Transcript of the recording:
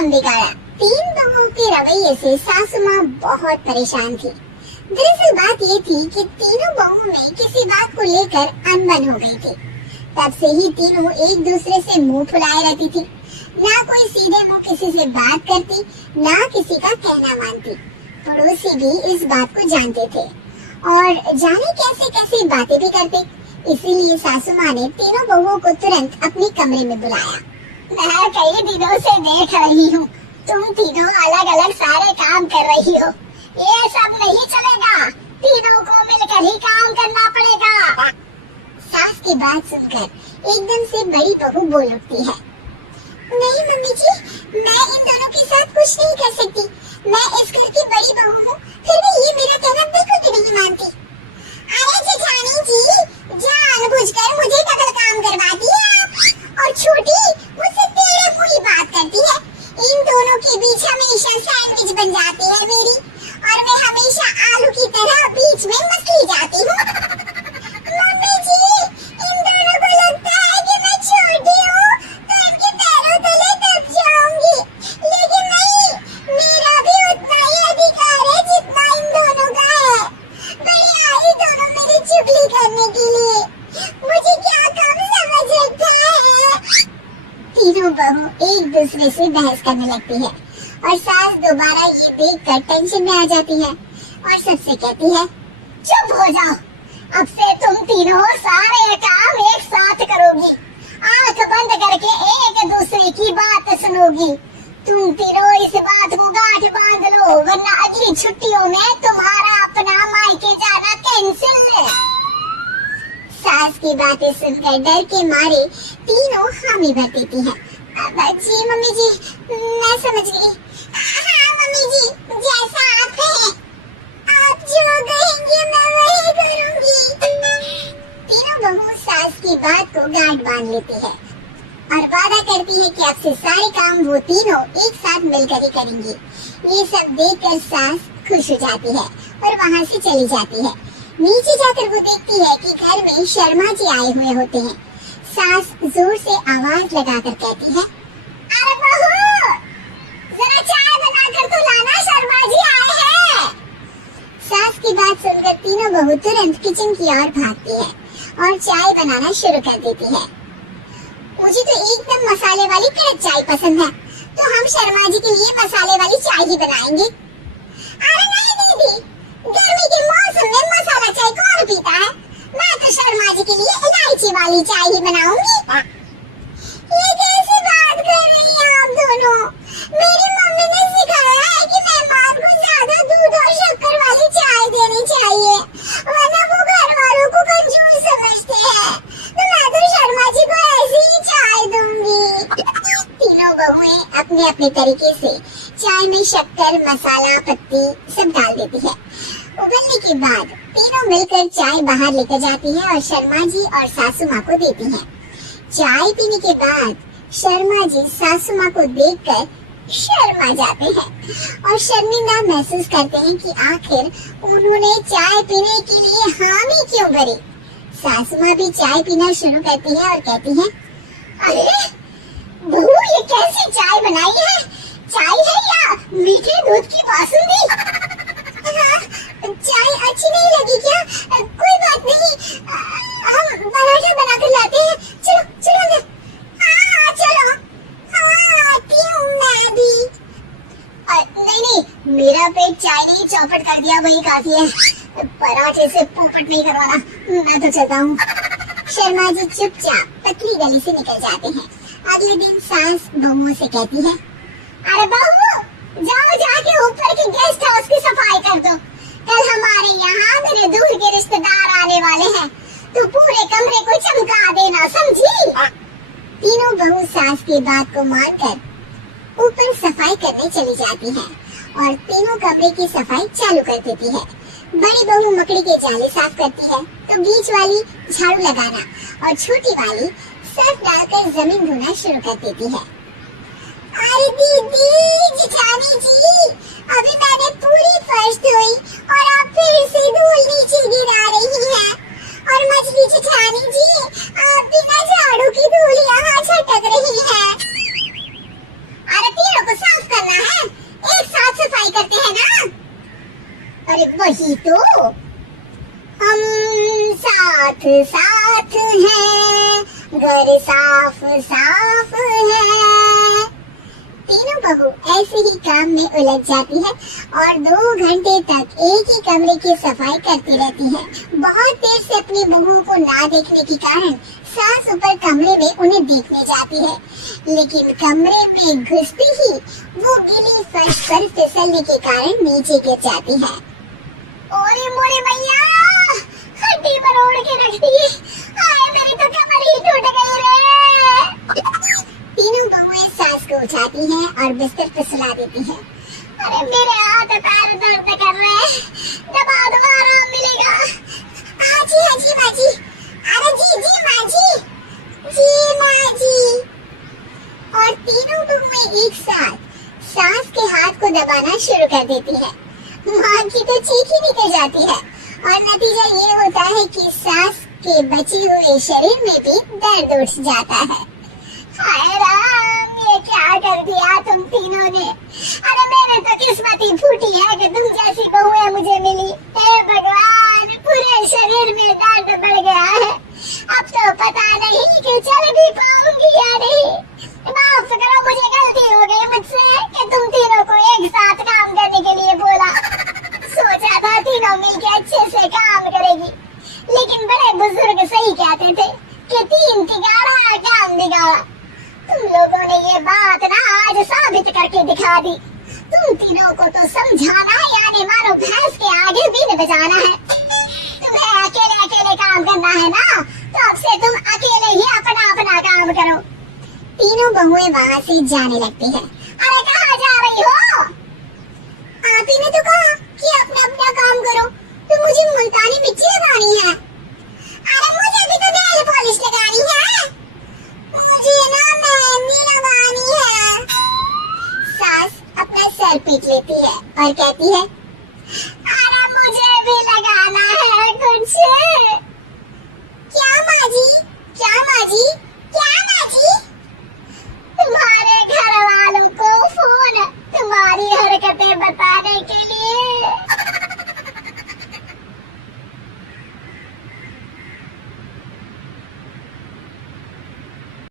काम बिगाड़ा। तीन बहुओं के रवैये से सासू माँ बहुत परेशान थी। दरअसल बात ये थी कि तीनों बहुओं में किसी बात को लेकर अनबन हो गई थी। तब से ही तीनों एक दूसरे से मुंह फुलाए रहती थी। ना कोई सीधे मुंह किसी से बात करती, ना किसी का कहना मानती। पड़ोसी भी इस बात को जानते थे और जाने कैसे कैसे बातें भी करते। इसीलिए सासू माँ ने तीनों बहुओं को तुरंत अपने कमरे में बुलाया। मैं कई दिनों से देख रही हूँ, तुम तीनों अलग अलग सारे काम कर रही हो। ये सब नहीं चलेगा, तीनों को मिलकर ही काम करना पड़ेगा। सास की बात सुनकर एकदम से बड़ी बहू बोल उठती है। नहीं मम्मी जी, मैं इन दोनों के साथ कुछ नहीं कर सकती। मैं इस घर की बड़ी बहू हूँ, फिर भी ये मेरा कहना बिल्कुल भी नहीं मानती। अरे जेठानी जी, जानबूझकर मुझे डबल काम करवाती है आप। और छोटी मुझसे तेरे पूरी बात करती है। इन दोनों के बीच हमेशा सैंडविच बन जाती है मेरी, और मैं हमेशा आलू की तरह बीच में मसली जाती हूँ। मम्मी जी, इन दोनों को लगता है कि मैं छोटी हूँ तो इनके पैरों तले दब जाऊंगी, लेकिन नहीं, मेरा भी उतना ही अधिकार है जितना इन दोनों का है। बड़ी आई दोनों मेरी चुगली करने के लिए, मुझे क्या कम समझ रखा है। तीनों बहू एक दूसरे से बहस करने लगती है और सास दोबारा ये देखकर टेंशन में आ जाती है और सबसे कहती है, चुप हो जाओ, अब से तुम तीनों सारे काम एक साथ करोगी। आंख बंद करके एक दूसरे की बात सुनोगी। तुम तीनों इस बात को गांठ बांध लो, वरना अगली छुट्टियों में तुम्हारा अपना मायके जाना कैंसिल है। सास की बातें सुनकर डर के मारे तीनों हामी भर देती है। जी मम्मी जी, मैं समझ गई। हाँ मम्मी जी, जैसा आप कहें, आप जो कहेंगे मैं वही करूंगी। तीनों बहू सास की बात को गांठ बांध लेती है और वादा करती है कि अब से सारे काम वो तीनों एक साथ मिलकर ही करेंगी। ये सब देखकर सास खुश हो जाती है और वहाँ से चली जाती है। नीचे जाकर वो देखती है कि घर में शर्मा जी आए हुए होते हैं। सास जोर से आवाज लगाकर कहती है, अरे बहू, जरा चाय बनाकर तो लाना, शर्मा जी आए हैं। सास की बात सुनकर तीनों बहू तुरंत किचन की ओर भागती है और चाय बनाना शुरू कर देती है। मुझे तो एकदम मसाले वाली कड़क चाय पसंद है, तो हम शर्मा जी के लिए मसाले वाली चाय ही बनाएंगे। अरे नहीं दीदी, गर्मी के मौसम में मसाला चाय कौन पीता है? मैं तो शर्मा जी के लिए इलायची वाली चाय ही बनाऊंगी। ये कैसी बात कर रही हैं आप दोनों? मेरी मम्मी ने सिखाया है कि मेहमान को ज्यादा दूध और शक्कर वाली चाय देनी चाहिए, वरना वो घर वालों को कंजूस समझते हैं। तो मैं तो शर्मा जी को ऐसी ही चाय दूंगी। तीनों बहुएं अपने अपने तरीके से चाय में शक्कर, मसाला, पत्ती सब डाल देती है। उबलने के बाद तीनों मिलकर चाय बाहर लेकर जाती है और शर्मा जी और सासू माँ को देती है। चाय पीने के बाद शर्मा जी सासू माँ को देखकर शर्मा जाते हैं और शर्मिंदा महसूस करते हैं कि आखिर उन्होंने चाय पीने के लिए हामी क्यों भरी। सासू माँ भी चाय पीना शुरू करती है और कहती है, अरे बहू, ये कैसी चाय बनाई है? चाय है या मीठे दूध की बासुंदी? चाय अच्छी नहीं लगी क्या? कोई बात नहीं, हम पराठा बनाकर लाते हैं। चलो चलो ना। हाँ चलो। हाँ आती हूँ मैं भी। नहीं नहीं, मेरा पेट चाय ने चौपट कर दिया, वही काफी है। पराठे से पोपट नहीं करवाना, मैं तो चलता हूँ। शर्मा जी चुपचाप पतली गली से निकल जाते हैं। अगले दिन सास बहुओं से कहती है, अरे बहू, जाओ जाके ऊपर के गेस्ट हाउस की सफाई कर दो। कल हमारे यहाँ मेरे दूर के रिश्तेदार आने वाले हैं, तो पूरे कमरे को चमका देना, समझी? तीनों बहू सास की बात को मानकर ऊपर सफाई करने चली जाती है और तीनों कमरे की सफाई चालू कर देती है। बड़ी बहू मकड़ी के जाले साफ करती है, तो बीच वाली झाड़ू लगाना और छोटी वाली सर्फ डालकर जमीन धोना शुरू कर देती है। अरे दीदी, जेठानी जी, अभी मैंने पूरी फर्श धोई और आप फिर से धूल नीचे गिरा रही हैं। और मछली जेठानी जी, आप बिना झाड़ू की धूल यहाँ छटक रही है। अरे तीनों को साथ साथ है, घर साफ साफ है। तीनों बहू ऐसे ही काम में उलझ जाती है और 2 घंटे तक एक ही कमरे की सफाई करती रहती है। बहुत देर से अपनी बहू को ना देखने के कारण सास ऊपर कमरे में उन्हें देखने जाती है, लेकिन कमरे में घुसती ही वो गीली फर्श पर फिसलने के कारण नीचे गिर जाती है। ओरे मोरे भैया, हड्डी पर ओढ़ के रख दी, हाय मेरी तो कमर ही टूट गई रे। तीनों बहुएं सास को उठाती हैं और बिस्तर पर सुला देती हैं। अरे मेरे हाथ पैर दर्द कर रहे हैं, दबा दो आराम मिलेगा। आजी हाजी बाजी, अरे जी जी माँ जी। और तीनों बहुएं एक साथ सास के हाथ को दबाना शुरू कर देती है। माँ की तो चीख ही निकल जाती है और नतीजा ये होता है कि सास के बचे हुए शरीर में भी दर्द उठ जाता है। हाय राम, ये क्या कर दिया तुम तीनों ने। अरे मेरे तो किस्मत ही फूटी है कि तुम जैसी बहुएं मुझे मिली। हे भगवान, पूरे शरीर में दर्द बढ़ गया है। अब तो पता नहीं कि चल भी पाऊंगी या नहीं। माफ करो, मुझे गलती हो गई मुझसे कि तुम तीनों को एक साथ काम करने के लिए बोला। सोचा था तीनों मिलके अच्छे से काम करेगी, लेकिन बड़े बुजुर्ग सही कहते थे कि 3 तिगाड़ा काम बिगाड़ा। तुम लोगों ने ये बात ना आज साबित करके दिखा दी। तुम तीनों को तो समझाना है, यानी मानो भैंस के आगे बीन बजाना है। तुम्हें अकेले अकेले काम करना है ना, तो अब से तुम अकेले ही अपना अपना काम करो। तीनों बहुएं वहाँ से जाने लगती हैं। अरे कहाँ जा रही हो? आप ही ने तो कहा कि अपना अपना काम करो, तो मुझे मुल्तानी मिट्टी लगानी है। अरे मुझे भी तो नेल पॉलिश लगानी है, मुझे ना मेहंदी लगानी है। सास अपना सर पीट लेती है और कहती है, अरे मुझे भी लगाना है कुछ। क्या माँ जी?